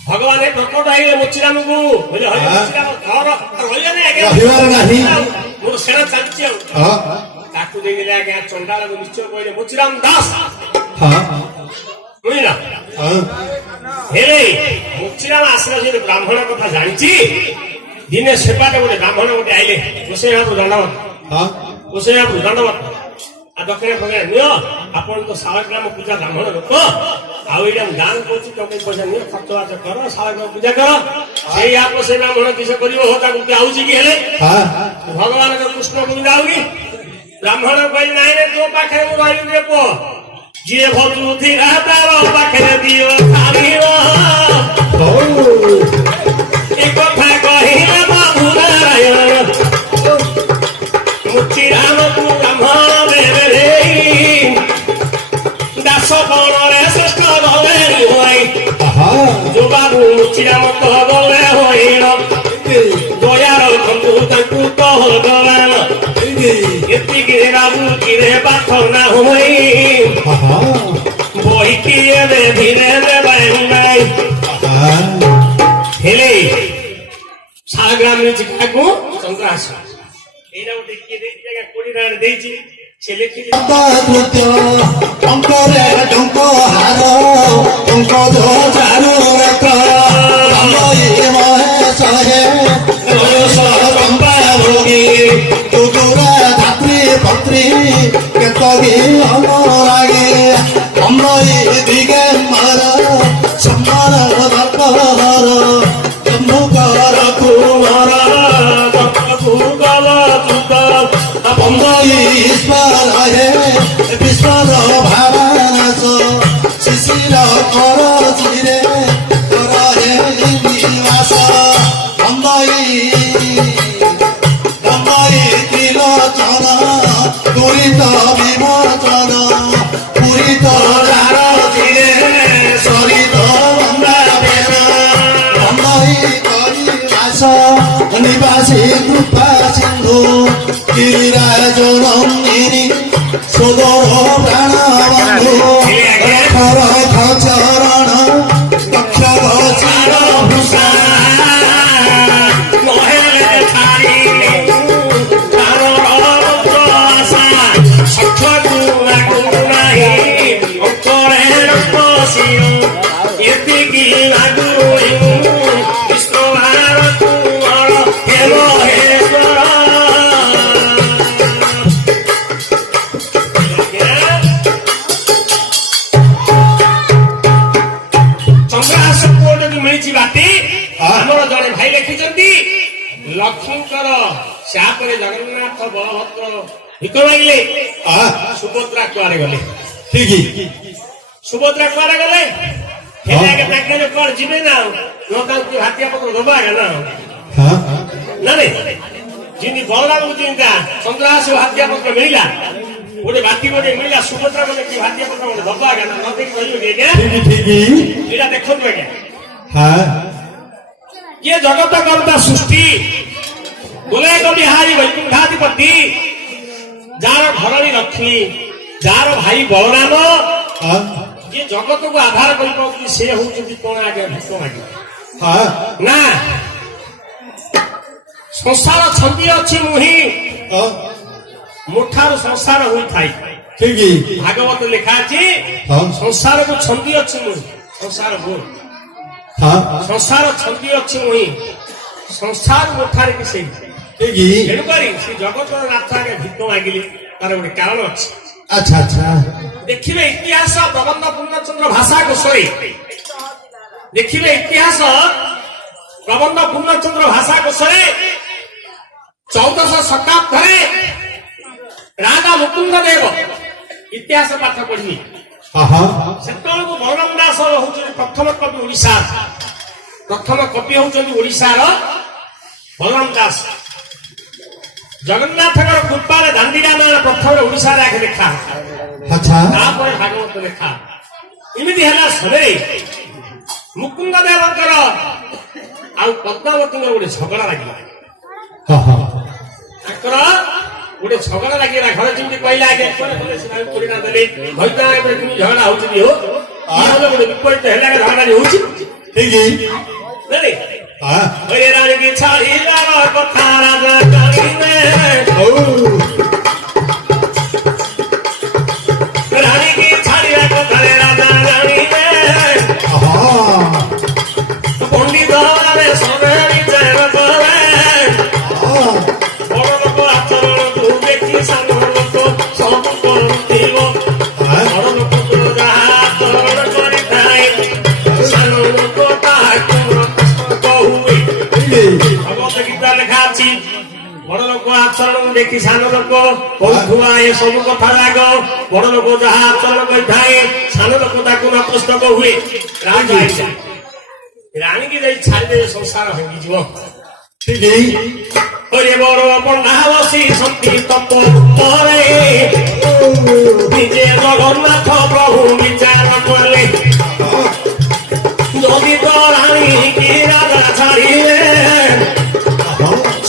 ଭଗବାନ ପ୍ରକଟ ହେଇଗଲେ ମୁଚିରାମକୁ ବୋଲେ ହରି ମୁଚିରାମ ଘର ରହିଲେ ଆଜ୍ଞା ମୋର ସେଣା ଚାଲିଛି ଆଉ ତାକୁ ଦେଇଦେଲେ ଆଜ୍ଞା ଚଣ୍ଡାଳକୁ ନିଶ୍ଚୟ କହିଲେ ମୁଚିରାମ ଦାସ ବୁଝିଲା ହେଲେ ମୁଚିରାମ ଆସିଲା ସେ ବ୍ରାହ୍ମଣ କଥା ଜାଣିଛି ଦିନେ ସେବାଟେ ଗୋଟେ ବ୍ରାହ୍ମଣ ଗୋଟେ ଆଇଲେ ରୋଷେଇ ଦଣ୍ଡବତ ରୋଷେଇଆ ଦଣ୍ଡବତ ଆଉ ଦକ୍ଷିଣ ଫକ୍ଷିଣ ନିଅ ଆପଣ ତ ଶାଳଗ୍ରାମ ପୂଜା ବ୍ରାହ୍ମଣ ଲୋକ ଆଉ ଏଇଟା ମୁଁ ଗାଁ କହୁଛି ତମେ ପଇସା ନିଅ ଖର୍ଚ୍ଚ ବାଚ କର ଶାଳଗ୍ରାମ ପୂଜା କର ସେଇ ଆପ ସେ ବ୍ରାହ୍ମଣ କିସ କରିବ ହୋ ତାକୁ ଆଉଛି କି ହେଲେ ଭଗବାନଙ୍କ କୃଷ୍ଣ ଗୋବିନ୍ଦ ଆଉ କି ବ୍ରାହ୍ମଣ କହିଲେ ନାଇଁ ରେ ତୋ ପାଖରେ ମୁଁ ରହିବି ରେ ପୁଅ ଯିଏ ଭଜୁଥିଲା ତାର ପାଖରେ ଦିଅ ଖାଇବ ଏ କଥା କହିଲେ ବାବୁ ନାରାୟଣ ମୁଚିରାମକୁ ବ୍ରାହ୍ମଣ ଦେବେ ଦାସ ବଣରେ ଶ୍ରେଷ୍ଠ ଗଲେ ହୋଇ ଯୋଉ ବାବୁ ମୁଚିରାମ କହ ଗଲେ ହୋଇଣ ଦୟାର ଖଣ୍ଡୁ ତାଙ୍କୁ କହ ଗଲାନ ଏତିକି ବାବୁ କିରେ ପାଠ ନା ହୋଇ ବହିକି ଏବେ ଧୀରେ ଦେବାଇ ହେଲେ ଶାଳଗ୍ରାମରେ ଚିକାକୁ ଚନ୍ଦ୍ର ଆସ ଏଇଟା ଗୋଟେ କିଏ ଦେଇଛି ଆଜ୍ଞା 20 ଟଙ୍କା ଦେଇଛି ସେ ଲେଖିଛି ଟଙ୍କରେ ଟଙ୍କ ହାର ଟଙ୍କ ଚାରୁ ରଥ ମହେଶରେ ରମ୍ବା ଭୋଗୀ ତୁଗୁରା ଧାତ୍ରୀ ପତ୍ରୀ କେତକି ଅନୁରାଗୀ ଅମଇ ଦିଗେ ମାର ସମ୍ମାନ ବାପର ଜମ୍ମୁକର କୁମାର ଭୂଗଲ ଯୁଗ ବନ୍ଦଇ ଈଶ୍ୱର ହେ ବିଶ୍ୱର ଭାବାନାଶ ଶିଶିର କର ଚିରେ କର ହେ ନିବାସ ବନ୍ଦଇ ତ୍ରିଲୋଚନ ଦୁରିତ ବିମୋଚନ ପୁରିତ ଧାର ଚିରେ ସରିତ ବନ୍ଦାବେନ ବନ୍ଦଇ କରିବାସ নিবাসী কৃপা সিন্ধু গিরিরাজ নন্দিনী সুদর প্রাণ বন্ধু রখ চরণ দক্ষ চার ভূষা ଏତିକି ଲାଗୁ ଆମର ଜଣେ ଭାଇ ଲେଖିଛନ୍ତି ଲକ୍ଷ୍ମୀଙ୍କର ତାପରେ ଜଗନ୍ନାଥ ବଳଭଦ୍ର ଭିକ ମାଗିଲେ ସୁଭଦ୍ରା କୁଆଡେ ଗଲେ ଠିକ ସୁଭଦ୍ରା କୁଆଡେ ଗଲେ ହେଲେ ଆଗେ ତାଙ୍କେ କୁଆଡେ ଯିବେ ନା ନ ତାଙ୍କୁ ହାତିଆ ପତ୍ର ଦବା ଆଗେ ନା ନାଇଁ ଯେମିତି ବଳରାମକୁ ଚିନ୍ତା ଚନ୍ଦ୍ରହାସ ହାତିଆ ପତ୍ର ମିଳିଲା ଗୋଟେ ବାତି ଗୋଟେ ମିଳିଲା ସୁଭଦ୍ରା ଗଲେ କି ହାତିଆ ପତ୍ର ଗୋଟେ ଦବା ଆଗେ ନା ନ ଦେଖି କହିବେ ଆଜ୍ଞା ଏଇଟା ଦେଖନ୍ତୁ ଆଜ୍ଞା ये जगत कर्ता सृष्टि बोले को बिहारी वैकुंठाधिपति जार घरणी लक्ष्मी जार भाई बलराम ये जगत को आधार कर से होती कौन आगे भक्त मागे ना संसार छंदी अच्छी मुही मुठार संसार हुई थाई भागवत लिखा अच्छी संसार को छंदी अच्छी मुही संसार बोल संसार छंदी अच्छी मुही संसार मुठार कि से तेणुकरी से जगत नाथ आगे भिक मागिले तार गोटे कारण अच्छी अच्छा अच्छा देखिए इतिहास प्रबंध पूर्णचंद्र भाषा कोशरे देखिए इतिहास प्रबंध पूर्णचंद्र भाषा कोशरे 1400 शताब्दी राजा मुकुंद देव इतिहास पाठ पढ़ी ସେତେବେଳକୁ ବଳରାମ ଦାସ ହଉଛନ୍ତି ପ୍ରଥମ କବି ଓଡ଼ିଶାର ପ୍ରଥମ କବି ହଉଛନ୍ତି ଓଡ଼ିଶାର ବଳରାମ ଦାସ ଜଗନ୍ନାଥଙ୍କର କୃପାରେ ଦାଣ୍ଡି ରାମାୟଣ ପ୍ରଥମରେ ଓଡ଼ିଶାରେ ଆଗେ ଲେଖା ତାପରେ ଭାଗବତ ଲେଖା ଏମିତି ହେଲା ସମୟରେ ମୁକୁନ୍ଦ ଦେବଙ୍କର ଆଉ ପଦ୍ମାବତୀଙ୍କର ଗୋଟେ ଝଗଡ଼ା ଲାଗିଲା ତାଙ୍କର ଗୋଟେ ଝଗଡ଼ା ଲାଗିଲା ଘରେ ଯେମିତି କହିଲା ଆଗେ ଦେଲେ ଝଗଡ଼ା ହଉଛନ୍ତି ହୋ ଗୋଟେ ବିପରୀତ ହେଲା ଝଗଡ଼ା ହଉଛି ରାଣୀକି ଛାଡ଼ିବାର କଥା ରାଜା ଜାଣିବେ ରାଣୀକି ଛାଡ଼ିବା କଥାରେ ରାଜା ଜାଣିବେ ପଣ୍ଡିତ ସରେ ବଡ଼ ଲୋକ ଆଚରଣକୁ ଦେଖି ଆଚରଣ ଦେଖି ସାନ ଲୋକ କହୁଥିବା ଏ ସବୁ କଥା ରାଗ ବଡ ଲୋକ ଯାହା ଆଚରଣ କରିଥାଏ ସାନ ଲୋକ ତାକୁ ନତମସ୍ତକ ହୁଏ। ରାଣୀକି ଯାଇ ଛାଡ଼ିଦେବେ ସଂସାର ଭାଙ୍ଗିଯିବ। ହରେ ବର ପଣ୍ଡା ବସି ଶକ୍ତି ତପ ପରେ ନିଜେ ଜଗନ୍ନାଥ ପ୍ରଭୁ ବିଚାର କଲେ ଯଦି ତ ରାଣୀ କି ରାଜା ଛାଡ଼ିବେ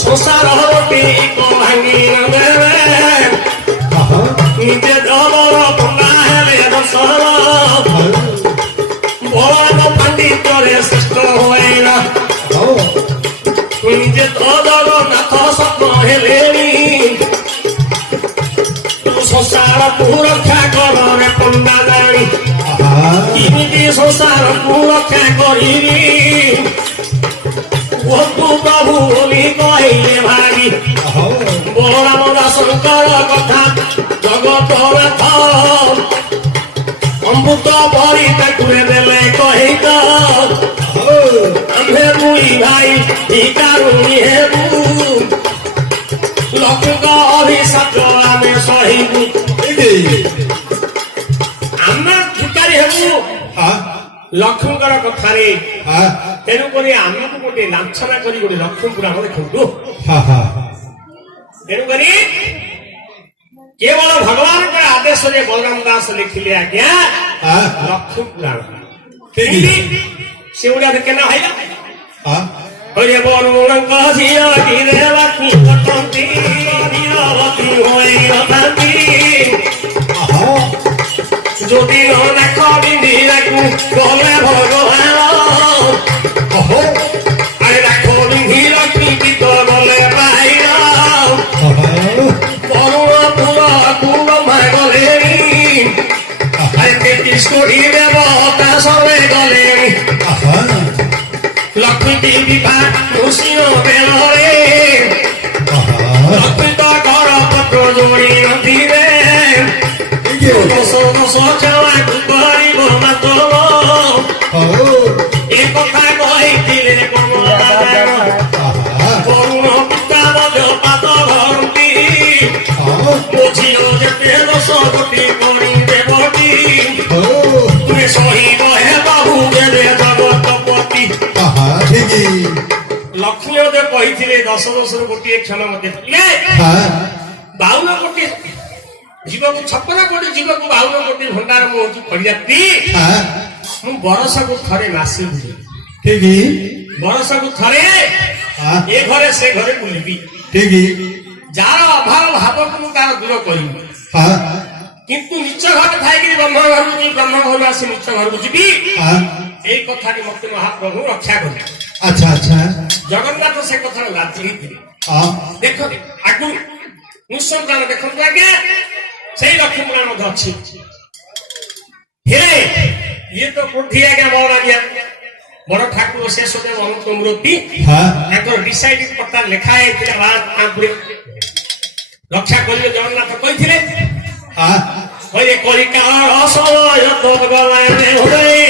ସଂସାର ଗୋଟି ଭାଙ୍ଗି ନେବେ ନିଜେ ଜବର ପଣ୍ଡା ହେଲେ ଦଶର ବଳ ପାଣ୍ଡିତ୍ୟରେ ଶ୍ରେଷ୍ଠ ହୁଏନା ନିଜେ ତ ଜଗନ୍ନାଥ ସ୍ୱପ୍ନ ହେଲେଣି ସଂସାରକୁ ରକ୍ଷା କରରେ ପଣ୍ଡା ଜାଣି କେମିତି ସଂସାରକୁ ରକ୍ଷା କରିବି କୁହନ୍ତୁ ପ୍ରଭୁ ବୋଲି କହିଲେ ଭାଇ ବଳରାମ ଦାସଙ୍କର କଥା ଜଗତନାଥ ଅମୃତ ପରି ତାକୁ ଦେଲେ କହିତ ଆମେ ଦୁଇ ଭାଇ ଭିକାରୁଣୀ ହେବୁ ଲକ୍ଷ୍ମୀଙ୍କ ଅଭିଶାପ ଆମେ ସହିବୁ ଆମେ ଭିକାରୀ ହେବୁ ଲକ୍ଷ୍ମୀଙ୍କର କଥାରେ ତେଣୁକରି ଆମକୁ ଗୋଟେ ଲାଞ୍ଛନା କରି ଗୋଟେ ଲକ୍ଷ୍ମୀ ପୁରାଣ ଦେଖନ୍ତୁ। ତେଣୁକରି କେବଳ ଭଗବାନଙ୍କର ଆଦେଶରେ ବଳରାମ ଦାସ ଲେଖିଲେ ଆଜ୍ଞା ଲକ୍ଷ୍ମୀ ପୁରାଣ ସେଗୁଡା କେନା ଭାଇଲା ହରେ ବରୁଣଙ୍କ ଝିଅ କିରେ ଲକ୍ଷ୍ମୀ କଟନ୍ତି ହୋଇଥାନ୍ତି ଯଦି ନାକ ବିନ୍ଧିବାକୁ ଗଲେ ଭଗବାନ ଆରେ ନାକ ବିନ୍ଧି ଲକ୍ଷ୍ମୀ ଗୀତ ଗଲେ ପାଇଲ ବରୁଣ ପୁରକୁ ବ୍ରହ୍ମା ଗଲେଣି ଆରେ 33 କୋଟି ଦେବତା ସବେ ଗଲେଣି ଲକ୍ଷ୍ମୀ ବିଭା କୃଷ୍ଣ ବେଳରେ ଲକ୍ଷ୍ମୀ ତ ଘର ପତ୍ର ଯୋଡ଼ି ନଥିବେ ଦୋଷ କ୍ଷମାକୁ କରିବ ମାତ ଏ କଥା କହିଥିଲେ କରୁଣ ପିତା ମଧ୍ୟ ପାତ ଧରନ୍ତି ମୋ ଝିଅ ଯେତେ ଦୋଷ ଗୋଟି କରି ଦେବଟି ତୁମେ ସହିବ ହେ ବାବୁ ଦେବେ ଜଗତପତି। ଲକ୍ଷ୍ମୀ ମଧ୍ୟ କହିଥିଲେ 10 ଦୋଷରୁ ଗୋଟିଏ କ୍ଷଣ ମଧ୍ୟ ଥିଲେ 52 କୋଟି ଜୀବକୁ 56 କୋଟି ଜୀବକୁ 52 କୋଟି ଭଣ୍ଡାର ମୁଁ ହଉଛି ଖଡ଼ିଯାତ୍ରୀ ମୁଁ ବରଷକୁ ଥରେ ନାସିବି ବରଷକୁ ଥରେ ଏ ଘରେ ସେ ଘରେ ବୁଲିବି ଯାହାର ଅଭାବ ଭାବକୁ ମୁଁ ତାର ଦୂର କରିବି କିନ୍ତୁ ନିଚ ଘରେ ଥାଇକି ବ୍ରହ୍ମ ଘରକୁ ଯିବି ବ୍ରହ୍ମ ଘରୁ ଆସି ନିଚ ଘରକୁ ଯିବି এই কথাটি মতে মহাপ্রভু রক্ষা করে। আচ্ছা আচ্ছা জগন্নাথ সে কথা রাজি হয়েছিল দেখো আগু নৃসিংহ পুরাণ দেখন্তু আগে সেই লক্ষ্মী পুরাণ মধ্যে ଅଛି হেরে ইয়ে তো কোঠি আগে বড় আগে বড় ঠাকুর শেষদেব অনন্ত মূর্তি তাଙ୍କର ডিসাইডেড কথা লেখা ହେଇଥିଲା রাজপুরে রক্ষা করিবে জগন্নাথ কইଥିଲେ কইলে কলিকার সময় তো গলায় হই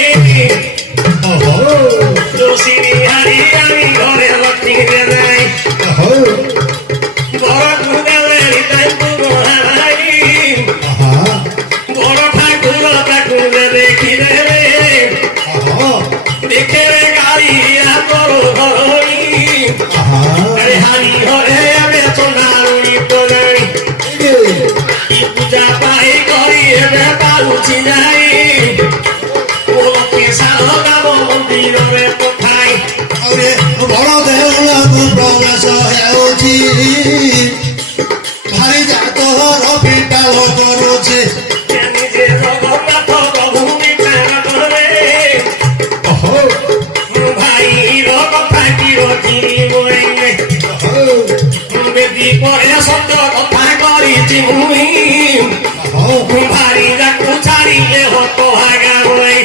দোষিনী হারি আমি ঘরে লক্ষ্মী দেয় বড় গুদেলের তাইকু হারাই বড় ঠাকুর তাকু দেখি রে দেখে গাড়ি তোর ঘরই হারি ঘরে আমি সোনারুই তো জানি পূজা পাই করি এবে পালুছি যাই মন্দিরে কোথায় বড় দেউলକୁ ପ୍ରବେଶ ହେଉଛି ଭାରି ଜାତର ପିଟାଳ କରୁଛି ନିଜେ ଜଗନ୍ନାଥ ପ୍ରଭୁ ବିଚାର କରେ ଭାଇର କଥା କି ରଖିନି ବୋଇଲେ ବେଦି ପରେ ସତ୍ୟ କଥା କରିଛି ମୁଇଁ ଭାରି ଯାକୁ ଛାଡ଼ିଲେ ହତ ଭାଗା ହୋଇ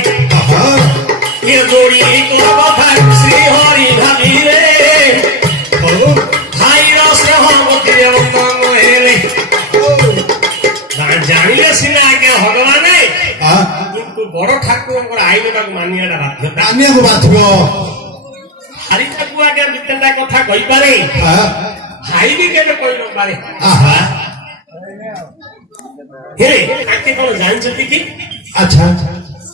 ये जोड़ी को কথা শ্রী হরি ভাবিলে ভাই রস হমতি অন্তঙ্গ হেলে জানিলে সিনা আগে ভগবানে কিন্তু বড় ঠাকুরଙ୍କର আইনটাକୁ ମାନିବାଟା ବାଧ୍ୟତା ମାନିବାକୁ ବାଧ୍ୟ ହାରି ଠାକୁର ଆଜ୍ଞା ଯେତେଟା କଥା କହିପାରେ ଖାଇବି କେବେ କହିଲ ପାରେ ଆହା ହେ ତାଙ୍କେ କଣ ଜାଣିଛନ୍ତି କି ଆଚ୍ଛା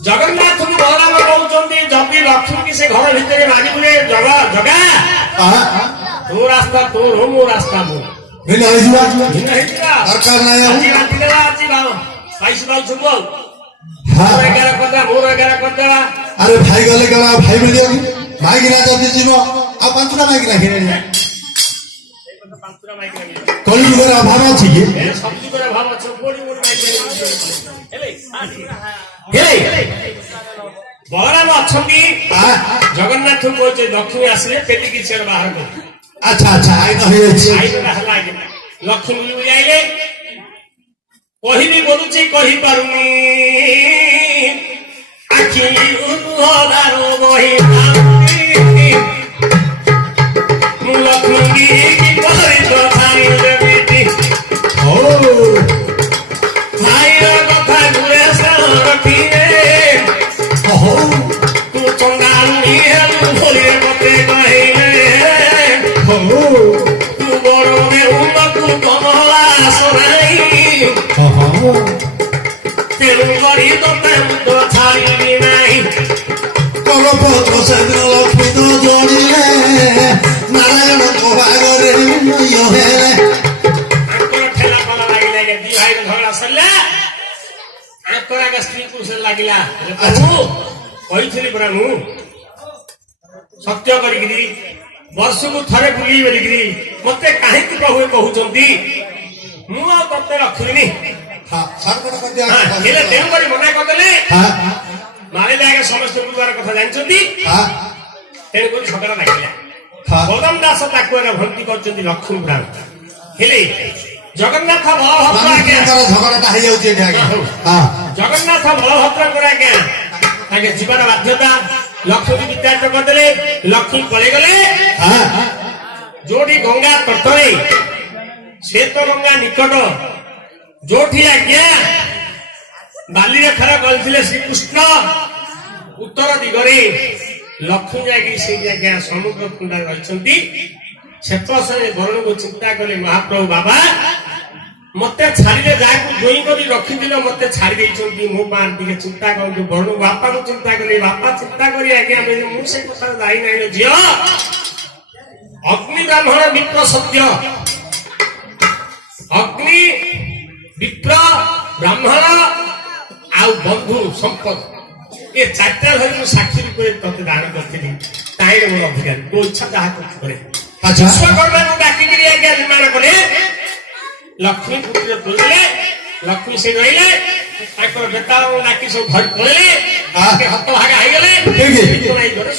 ଜଗନ୍ନାଥଙ୍କୁ ବଳରାମ କହୁଛନ୍ତି ଯଦି ଲକ୍ଷ୍ମୀ ସେ ଘର ଭିତରେ ମାଗିବୁଲେ ଜଗା ତୋ ରାସ୍ତା ତୋର ମୋ ରାସ୍ତା ମୋର ଭିନ୍ନ ହେଇଯିବା ଭିନ୍ନ ହେଇଯିବା ଦରକାର ନାହିଁ ଆଜି ରାତିଦେବା ଆଜି ବାଇଶ ବାଉ ସବୁ ଆଉ ହଁ। ମୋର 11 କରିଦେବା ମୋର 11 କରିଦେବା ଆରେ ଭାଇ ଗଲେ କଣ ଆଉ ଭାଇ ମିଳିବ କି ମାଇକିନା ଯଦି ଯିବ ଆଉ ପାଞ୍ଚଟା ମାଇକିନା କିଣିବା ପାଞ୍ଚଟା ମାଇକ୍ ଲାଗିବ କଳିଯୁଗର ଅଭାବ ଅଛି କି ସବୁ ଯୁଗର ଭାବ ଅଛି କୋଡ଼ି ମୋଡ଼ି ମାଇକ୍ ହେଲେ ବଳରାମ ଅଛନ୍ତି ଜଗନ୍ନାଥଙ୍କୁ କହୁଛି ଲକ୍ଷ୍ମୀ ଆସିଲେ ପେଟିକି ସିଆଡେ ବାହାର କରୁ ଆଚ୍ଛା ଆଚ୍ଛା ଆଇନ ହେଇଯାଇଛି ଆଇନଟା ହେଲା ଆଜ୍ଞା ଲକ୍ଷ୍ମୀ ବୁଲି ଆଇଲେ କହିବି ବୋଲୁଛି କହିପାରୁନି ଆଖି ଉନ୍ନଦାର ବହି ମୁଁ ଲକ୍ଷ୍ମୀ କିପରି ତଥାଇ ଦେବି ଭାଇର କଥା ଘୁରେ ରଖିଲେ ତୁ ଚଙ୍ଗାଳି ହେଲୁ ବୋଲି ମତେ କହିଲେ ତୁ ବଡ ଦେଉଙ୍କୁ କମଳା ଶୁଣାଇ ତେଣୁ କରି ତତେ ମୁଣ୍ଡ ଛାଡ଼ିବି ନାହିଁ କଳପତ୍ର ସେଦିନ ଲକ୍ଷ୍ମୀ ତ ଯୋଡ଼ିଲେ ନାରାୟଣଙ୍କ ବାଗରେ ହେଲେ ଆଙ୍କର ଠେଲା ପଲା ଲାଗିଲା ଦି ଭାଇର ଝଗଡ଼ା ସରିଲା ଆଙ୍କର ଆଗ ସ୍ତ୍ରୀ ପୁରୁଷ ଲାଗିଲା ପ୍ରଭୁ କହିଥିଲି ପରା ମୁଁ ସତ୍ୟ କରିକିରି ବର୍ଷକୁ ଥରେ ବୁଲି ବୋଲିକିରି ମତେ କାହିଁକି ପ୍ରଭୁ କହୁଛନ୍ତି ମୁଁ ଆଉ ତତେ ରଖିବିନି ହେଲେ ତେଣୁକରି ମନା କରିଦେଲେ ମାରିଲେ ଆଗେ ସମସ୍ତେ ବୁଲିବାର କଥା ଜାଣିଛନ୍ତି ତେଣୁକରି ଝଗଡ଼ା ଲାଗିଲା ଗୌତମ ଦାସ ତାକୁ ଆଗେ ଭର୍ତ୍ତି କରିଛନ୍ତି ଲକ୍ଷ୍ମୀ ପୁରାଣ ହେଲେ ଜଗନ୍ନାଥ ବଳଭଦ୍ର ଆଜ୍ଞା ଝଗଡ଼ାଟା ହେଇଯାଉଛି ଏଠି ଆଜ୍ଞା ଜଗନ୍ନାଥ ବଳଭଦ୍ରଙ୍କର ଆଜ୍ଞା ତାଙ୍କେ ଯିବାର ବାଧ୍ୟତା ଲକ୍ଷ୍ମୀ ବିଚାରିତ କରିଦେଲେ ଲକ୍ଷ୍ମୀ ପଳେଇଗଲେ ଯୋଉଠି ଗଙ୍ଗା ତଟରେ ଶ୍ଵେତ ଗଙ୍ଗା ନିକଟ ଯୋଉଠି ଆଜ୍ଞା ବାଲିରେଖାର କରିଥିଲେ ଶ୍ରୀକୃଷ୍ଣ ଉତ୍ତର ଦିଗରେ ଲକ୍ଷ୍ମୀ ଯାଇକି ସେଇଠି ଆଜ୍ଞା ସମୁଦ୍ର କୁଣ୍ଡାରେ ରହିଛନ୍ତି ସେତବେଳେ ବରୁଣକୁ ଚିନ୍ତା କଲେ ମହାପ୍ରଭୁ ବାବା ମତେ ଛାଡ଼ିଲେ ଯାହାକୁ ଜୋଇ କରି ରଖିଥିଲେ ମତେ ଛାଡ଼ି ଦେଇଛନ୍ତି ମୋ ମା ଟିକେ ଚିନ୍ତା କରନ୍ତୁ ବରୁଣ ବାପାକୁ ଚିନ୍ତା କଲେ ବାପା ଚିନ୍ତା କରି ଆଜ୍ଞା ମୁଁ ସେ କଥାରେ ଯାଇ ନାହିଁ ଝିଅ ଅଗ୍ନି ବ୍ରାହ୍ମଣ ବିପ୍ର ସତ୍ୟ ଅଗ୍ନି ବିପ୍ର ବ୍ରାହ୍ମଣ ଆଉ ବନ୍ଧୁ ସମ୍ପଦ ଏ ଚାରିଟା ଧରି ମୁଁ ସାକ୍ଷୀ ରୂପରେ ତତେ ଦାନ କରିଥିଲି ତାହିଁରେ ମୋର ଅଧିକାରୀ ତୋ ଇଚ୍ଛା ଯାହା କରୁଛୁ କରେ ବିଶ୍ୱକର୍ମାକୁ ଡାକିକିରି ଆଜ୍ଞା ନିର୍ମାଣ କଲେ ଲକ୍ଷ୍ମୀ ପୁତ୍ରରେ ତୋଳିଲେ ଲକ୍ଷ୍ମୀ ସେ ରହିଲେ ତାଙ୍କର ବେତାଳ ଡାକି ସବୁ ଧରି ପଳେଇଲେ ହତଭାଗା ହେଇଗଲେ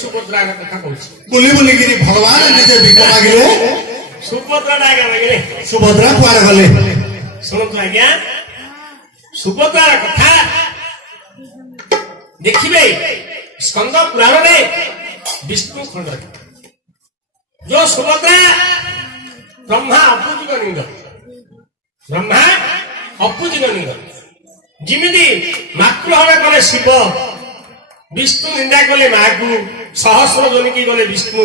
ସୁଭଦ୍ରା କଥା କହୁଛି ବୁଲି ବୁଲିକିରି ଭଗବାନ ନିଜେ ଭିକ ମାଗିଲେ ସୁଭଦ୍ରା ଆଜ୍ଞା ମାଗିଲେ ସୁଭଦ୍ରା କୁଆଡେ ଗଲେ ଶୁଣନ୍ତୁ ଆଜ୍ଞା ସୁଭଦ୍ରାର କଥା ଦେଖିବେ ସ୍କନ୍ଦ ପୁରାଣରେ ବିଷ୍ଣୁ ଖଣ୍ଡରେ ଯୋଉ ସୁଭଦ୍ରା ବ୍ରହ୍ମା ଅପୁଜିକ ଲିଙ୍ଗ ବ୍ରହ୍ମା ଅପୁଜିକ ଲିଙ୍ଗ ଯେମିତି ମାତୃହରଣ କଲେ ଶିବ ବିଷ୍ଣୁ ନିନ୍ଦା କଲେ ମାକୁ ସହସ୍ର ଜନିକି ଗଲେ ବିଷ୍ଣୁ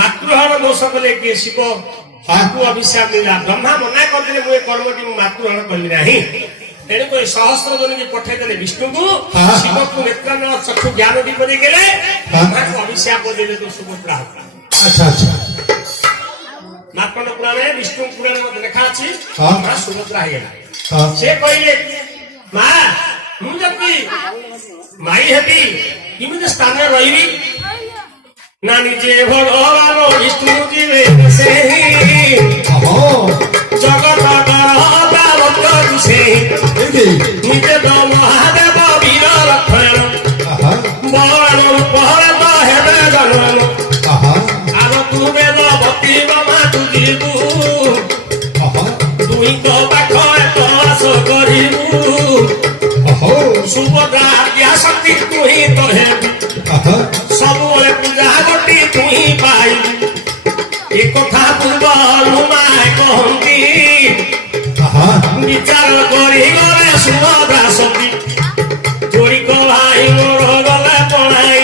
ମାତୃହରଣ ଦୋଷ କଲେ କିଏ ଶିବ ତାକୁ ଅଭିଶାପ ମିଳିଲା ବ୍ରହ୍ମା ମନା କରିଦେଲେ ମୁଁ ଏ କର୍ମଟି ମୁଁ ମାତୃହରଣ କଲି ନାହିଁ ତେଣୁକରି ସହସ୍ର ଜନିକି ପଠାଇଦେଲେ ବିଷ୍ଣୁକୁ ଶିବକୁ ନେତ୍ରାନ ଚକ୍ଷୁ ଜ୍ଞାନ ଦୀପ ଦେଇଗଲେ ବ୍ରହ୍ମାକୁ ଅଭିଶାପ ଦେଲେ ତ ସୁଭଦ୍ରା ଆଚ୍ଛା ଆଚ୍ଛା ମାର୍କଣ୍ଡ ପୁରାଣରେ ବିଷ୍ଣୁ ପୁରାଣ ମଧ୍ୟ ଲେଖା ଅଛି ମା ସୁଭଦ୍ରା ହେଇଗଲା ସେ କହିଲେ ମା ମୁଁ ଯଦି ମାଇ ହେବି କେମିତି ସ୍ଥାନରେ ରହିବି ନା ନିଜେ ଭଗବାନ ବିଷ୍ଣୁ ଯିବେ ସେହି ଜଗତ ସେହି ନିଜେ ତ ମହାଦେବ ବୀର ଲକ୍ଷଣ ବଳରାମ ରୂପରେ ତ ହେବେ ଜନନ ଆର ତୁ ବେଦବତୀ ବାମା ତୁ ଯିବୁ ଦୁଇଙ୍କ ପାଖରେ ପ୍ରବାସ କରିବୁ ସୁଭଦ୍ରା ଆଜ୍ଞା ଶକ୍ତି ତୁ ହିଁ ତ ହେବୁ ସବୁବେଳେ ପୂଜା ଗୋଟି ତୁ ହିଁ ପାଇବୁ ଏ କଥା ପୂର୍ବରୁ ମାଏ କହନ୍ତି ବିଚାର କରି ଗଲେ ସୁଭଦ୍ରା ଶକ୍ତି ଯୋଡ଼ିକ ଭାଇ ମୋର ଗଲେ ପଣାଇ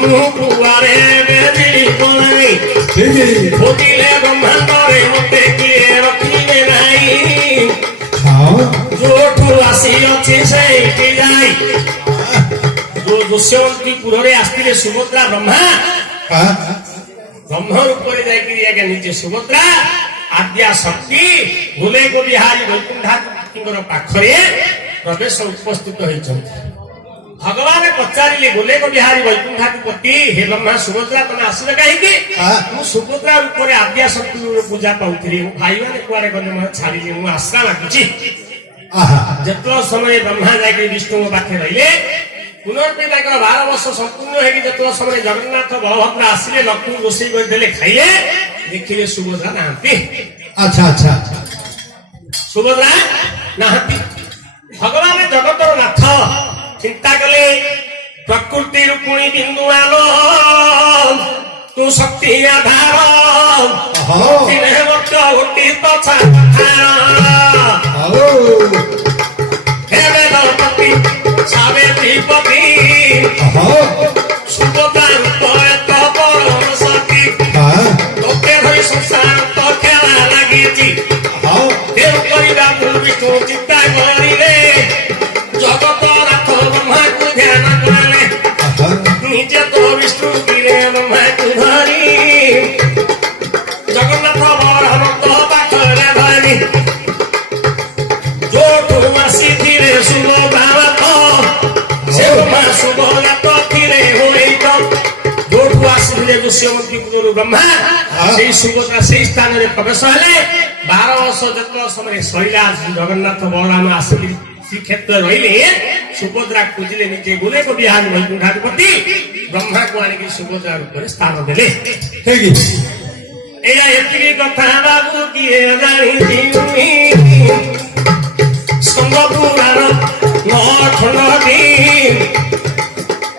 ମୁଁ କୁଆରେ ବେଦି ପଣାଇ ठीक खोजिले ब्रह्मांडरे मते किए रखिबे नाही हाँ जोठू आसी अछि सेठी जाई जो दुष्यवंतीपुरे आस्तिले सुभद्रा ब्रह्मा हाँ ब्रह्म रूपरे जाइकरी आगे निजे सुभद्रा आद्या शक्ति भूले को बिहारी वैकुंठार पाखरे प्रवेश उपस्थित होइछन्ति भगवान पचारे बोले को बिहारी वैकुंठाधिपति हे ब्रह्मा सुभद्रा तुम आसले कहीं सुभद्रा रूप आद्या शक्ति पूजा पाऊली भाई मैंने कुआरे गले मैं छाड़ी मुझे आशा लगुची जो समय ब्रह्मा जाकर विष्णु पाखे रही पुनर्पे 12 वर्ष संपूर्ण हो समय जगन्नाथ बलभद्र आसिले लक्ष्मी रोषे करदे खाइले देखिले सुभद्रा नहांती अच्छा अच्छा सुभद्रा नहांती भगवान जगतर नाथ चिंता कले प्रकृति रूपुणी बिंदु आलो तू शक्ति आधार गणपति सावित्रीपति सुभद्रा शक्ति तोके धरी संसार तो खेला लगी देव करवा विष्णु चिंता करिले जगत निजे तो विष्णु गिरे ब्रह्मा धरी जगन्नाथ बलभद्र पाखरे धरी जोठू आसी फिरे सुभद्रा से सुभद्रा फिरे जोठू आसी दुष्यवंतीपुर ब्रह्मा से सुभद्रा से स्थान में प्रवेश हेले 12 वर्ष जो समय सैला जगन्नाथ बलराम आसिक श्रीक्षेत्र रही सुभद्रा खोजिले निजे बोले को बिहार वैकुंठाधिपति ब्रह्मा को आनिक सुभद्रा रूप स्थान देले कथा बाबू किए जानी स्कंद पुराण 9 खंड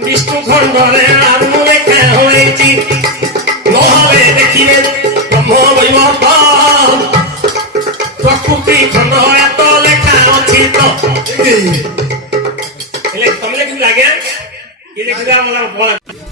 विष्णु खंडरे आरु लेखा होइछि नहले देखिए ब्रह्म वैवर्त प्रकृति खंड एत लेखा अछि तो तुम लेकिन लगे ये लेकिन